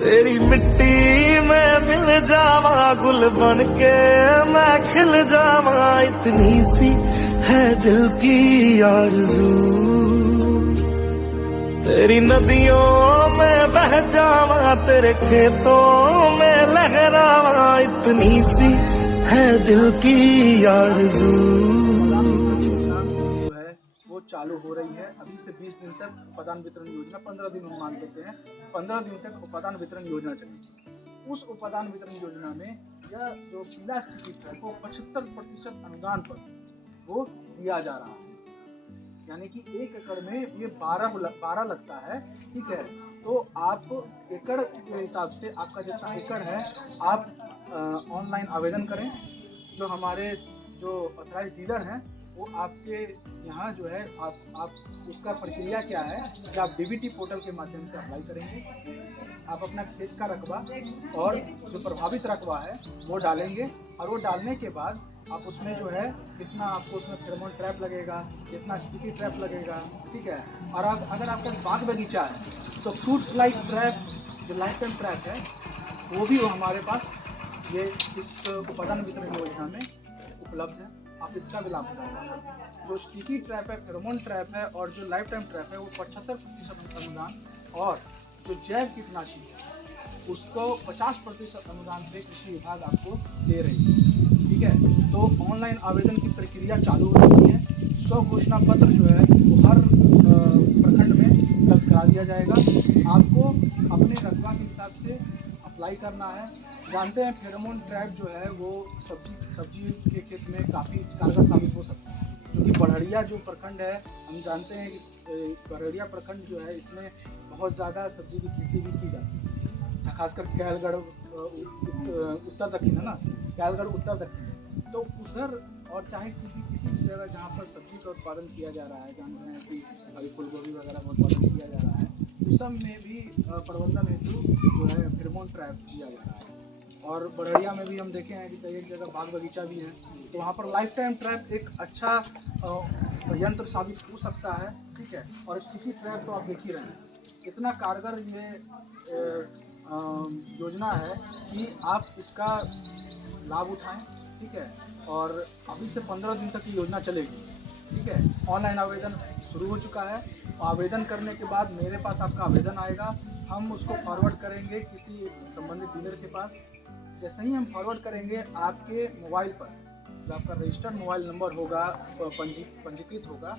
तेरी मिट्टी में मिल जावा, गुल बन के मैं खिल जावा, इतनी सी है दिल की आरज़ू। तेरी नदियों में बह जावा, तेरे खेतों में लहरावा, इतनी सी है दिल की आरज़ू। जो है वो चालू हो रही है। अभी से 20 दिन तक उपादान वितरण योजना, 15 दिन हम मान लेते हैं, 15 दिन तक उपादान वितरण योजना चलेगी। उस उपादान वितरण योजना में यह जो पीला स्टिकी ट्रैप को 75% अनुदान पर वो दिया जा रहा है। यानी कि 1 एकड़ में ये 12 लगता है, ठीक है। तो आप एकड़ के हिसाब से आपका जितना एकड़ है आप ऑनलाइन आवेदन करें। जो हमारे जो ऑथराइज डीलर हैं वो आपके यहाँ जो है आप उसका प्रक्रिया क्या है कि आप डीबीटी पोर्टल के माध्यम से अप्लाई करेंगे। आप अपना खेत का रकबा और जो प्रभावित रकबा है वो डालेंगे, और वो डालने के बाद आप उसमें जो है कितना आपको उसमें फेरोमोन ट्रैप लगेगा, कितना स्टिकी ट्रैप लगेगा, ठीक है। और अगर आपका बाग बगीचा है तो फ्रूट फ्लाई ट्रैप जो लाइफ टाइम ट्रैप है वो भी हमारे पास ये इस उपादान वितरण योजना में उपलब्ध है। आप इसका भी लाभ उठा सकते हैं। जो स्टिकी ट्रैप है, फेरोमोन ट्रैप है और जो लाइफ टाइम ट्रैप है वो 75% अनुदान, और जो जैव कीटनाशी है उसको 50% अनुदान पे कृषि विभाग आपको दे रही है, ठीक है। तो ऑनलाइन आवेदन की प्रक्रिया चालू हो रही है। स्व घोषणा पत्र जो है वो हर प्रखंड में उपलब्ध करा दिया जाएगा। आपको अपने रकबा के हिसाब से अप्लाई करना है। जानते हैं फेरोमोन ट्रैप जो है वो सब्जी के खेत में काफ़ी कारगर साबित हो सकता है, क्योंकि बड़हरिया जो प्रखंड है, हम जानते हैं कि बड़हरिया प्रखंड जो है इसमें बहुत ज़्यादा सब्जी की खेती भी की जाती है, खासकर कैलगढ़ उत्तर दक्षिण है ना, कैलगढ़ उत्तर दक्षिण। तो उधर और चाहे किसी भी जगह जहाँ पर सब्जी का उत्पादन किया जा रहा है, जान रहे हैं कि अभी फूलगोभी वगैरह का उत्पादन किया जा रहा है, उस सब में भी प्रबंधन हेतु जो है फेरोमोन ट्रैप दिया जा रहा है। और बड़हरिया में भी हम देखे हैं कि कई एक जगह बाग बगीचा भी है, तो वहाँ पर लाइफ टाइम ट्रैप एक अच्छा यंत्र साबित हो सकता है, ठीक है। और स्टिकी ट्रैप तो आप देख ही रहे हैं इतना कारगर ये योजना है कि आप इसका लाभ उठाएं, ठीक है। और अभी से 15 दिन तक की योजना चलेगी, ठीक है। ऑनलाइन आवेदन शुरू हो चुका है। आवेदन करने के बाद मेरे पास आपका आवेदन आएगा, हम उसको फॉरवर्ड करेंगे किसी संबंधित डीलर के पास। जैसे ही हम फॉरवर्ड करेंगे आपके मोबाइल पर जो आपका रजिस्टर्ड मोबाइल नंबर होगा, पंजीकृत होगा,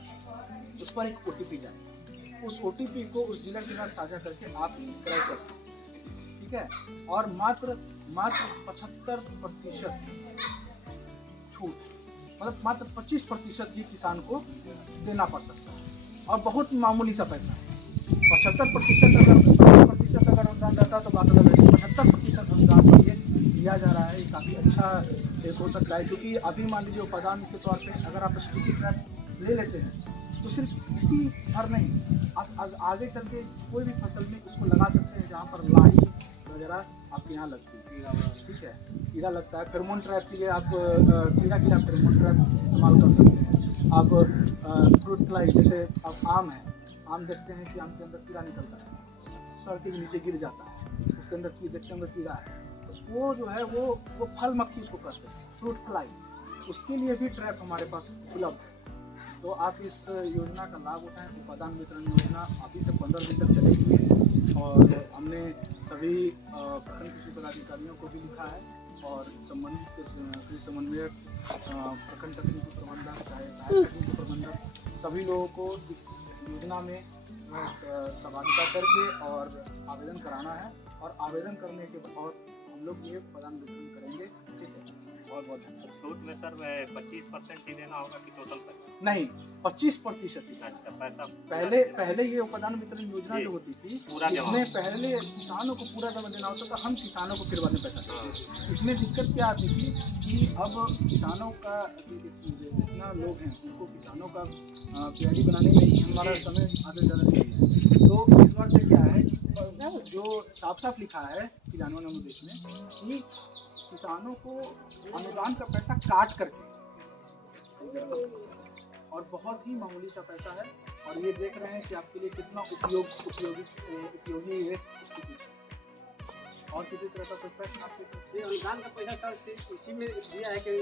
उस पर एक OTP जाएगा। उस OTP को उस डीलर के साथ साझा करके आप क्रय कर सकते हैं, ठीक है। और मात्र 75% छूट, मतलब मात्र 25% ही किसान को देना पड़ सकता है, और बहुत मामूली सा पैसा है। 75% अगर अनुदान रहता तो बात अलग है। 75% अनुदान पर ये दिया जा रहा है, ये काफ़ी अच्छा एक हो सकता है। क्योंकि अभी मान लीजिए उपादान के तौर पे अगर आप स्टिकी ट्रैप ले लेते हैं तो सिर्फ इसी भर नहीं, आप आगे चल के कोई भी फसल में इसको लगा सकते हैं जहाँ पर लाही वगैरह आपके यहाँ लगती है, ठीक है। कीड़ा लगता है, फेरोमोन ट्रैप के लिए आप कीड़ा के लिए आप फेरोमोन ट्रैप इस्तेमाल कर सकते हैं। आप फ्रूट फ्लाई, जैसे आप आम है, आम देखते हैं कि आम के अंदर कीड़ा निकलता है, सड़ के नीचे गिर जाता है, उसके अंदर देखते हैं कीड़ा है, तो वो जो है वो फल मक्खी उसको कहते हैं, फ्रूट फ्लाई, उसके लिए भी ट्रैप हमारे पास उपलब्ध है। तो आप इस योजना का लाभ उठाएं। उपादान वितरण योजना अभी से 15 दिन तक चलेगी, और हमने सभी प्रखंड कृषि पदाधिकारियों को भी लिखा है, और संबंधित कृषि समन्वयक, प्रखंड तकनीकी प्रबंधक, चाहे सहायक तकनीकी प्रबंधक, सभी लोगों को इस योजना में सहभागिता करके और आवेदन कराना है। और आवेदन करने के बाद हम लोग ये उपादान वितरण करेंगे, ठीक है। बहुत बहुत धन्यवाद। छूट में सर 25% ही देना होगा कि टोटल पैसा? नहीं, 25% ही। अच्छा, पैसा पहले ये उपादान वितरण योजना जो होती थी, इसमें पहले किसानों को पूरा जमा देना होता था, हम किसानों को फिर बाद में पैसा देते थे। इसमें दिक्कत क्या आती थी कि अब किसानों का जितना लोग हैं उनको किसानों का तैयारी बनाने में ही हमारा समय आधे ज़्यादा निकल जाए। तो इस बार से क्या है, जो साफ लिखा है किसानों अनुदेश में कि किसानों को अनुदान का पैसा काट करके, और बहुत ही मामूली सा पैसा है, और ये देख रहे हैं कि आपके लिए कितना उपयोगी है स्थिति। और किसी तरह का कोई प्रश्न आपके तरफ? ये अनुदान का पैसा सर सिर्फ इसी में दिया है कि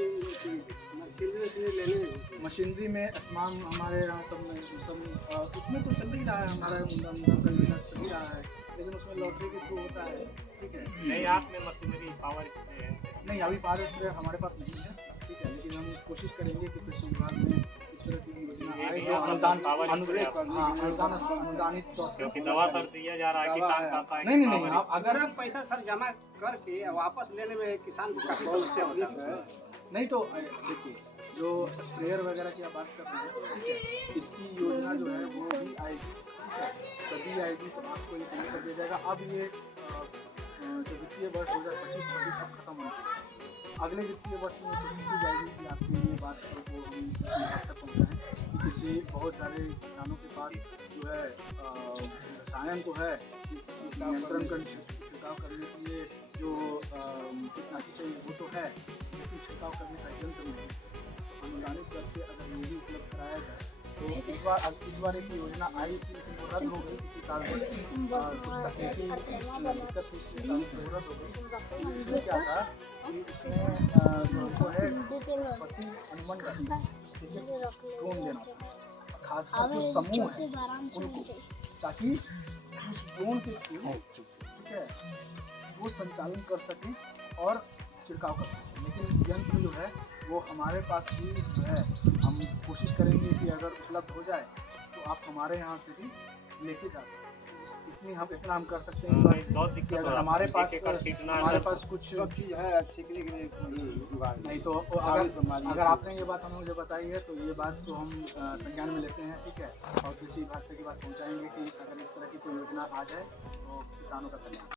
मशीनरी वशीनरी लेने में? मशीनरी में असमान हमारे यहाँ सब उसमें तो चल ही रहा है, हमारा अनुदान का योजना चल ही रहा है, लेकिन उसमें लॉटरी के थ्रू होता है। ठीक है, नहीं आपने मशीनरी पावर स्प्रे है नहीं अभी पावर स्प्रे हमारे पास नहीं है। ठीक है, लेकिन हम कोशिश करेंगे कि कृषि विभाग में इस तरह की योजना ये आए भी जो आप अनुदान पावर स्प्रे अनुदानित तौर पर। क्योंकि दवा सर दिया जा रहा है किसान कहता है नहीं नहीं नहीं, पावर आप अगर अगर पैसा सर जमा करके वापस लेने में किसान को काफी समस्या होती है। नहीं तो देखिए, जो स्प्रेयर वगैरह की आप बात कर रहे हैं, ठीक है, इसकी योजना जो है वो भी आएगी। ठीक है, तभी आएगी तो आपको ये तय कर दिया जाएगा। अब ये जो वित्तीय वर्ष 2025-26 अब खत्म होने है, अगले वित्तीय वर्ष में कोशिश की जाएगी कि आपकी ये बात को हम तक पहुँचाएँ कि कृषि बहुत सारे किसानों के पास जो है रसायन तो है, नियंत्रण कर छिड़काव करने के लिए जो कीटनाशक चाहिए वो तो है, लेकिन छिड़काव करने का यंत्र नहीं। अनुदानित करके अगर ये भी उपलब्ध कराया जाए तो इस बार एक योजना आई थी, लेकिन वो रद्द हो गई किसी कारण कुछ तकनीकी दिक्कत थी, इसलिए वो रद्द हो गई। इसमें क्या था कि इसमें जो है पति अनुमान का ठीक है ड्रोन देना था, खासकर जो समूह है उनको, ताकि उस ड्रोन के थ्रू ठीक है वो संचालन कर सकें और छिड़काव कर सकें। लेकिन यंत्र जो है वो हमारे पास ही जो है, हम कोशिश करेंगे कि अगर उपलब्ध हो जाए तो आप हमारे यहाँ से भी लेके जा सकते हैं। इसलिए हम इतना हम कर सकते हैं इस बार बहुत कि दिक्कत अगर हमारे पास कुछ सब चीज है सीखने के लिए नहीं तो अगर आपने ये बात हमें मुझे बताई है तो ये बात तो हम संज्ञान में लेते हैं। ठीक है, और कृषि विभाग से की बात पहुँचाएंगे कि अगर इस तरह की कोई योजना आ जाए तो किसानों का कल्याण।